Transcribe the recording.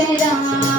Say it on.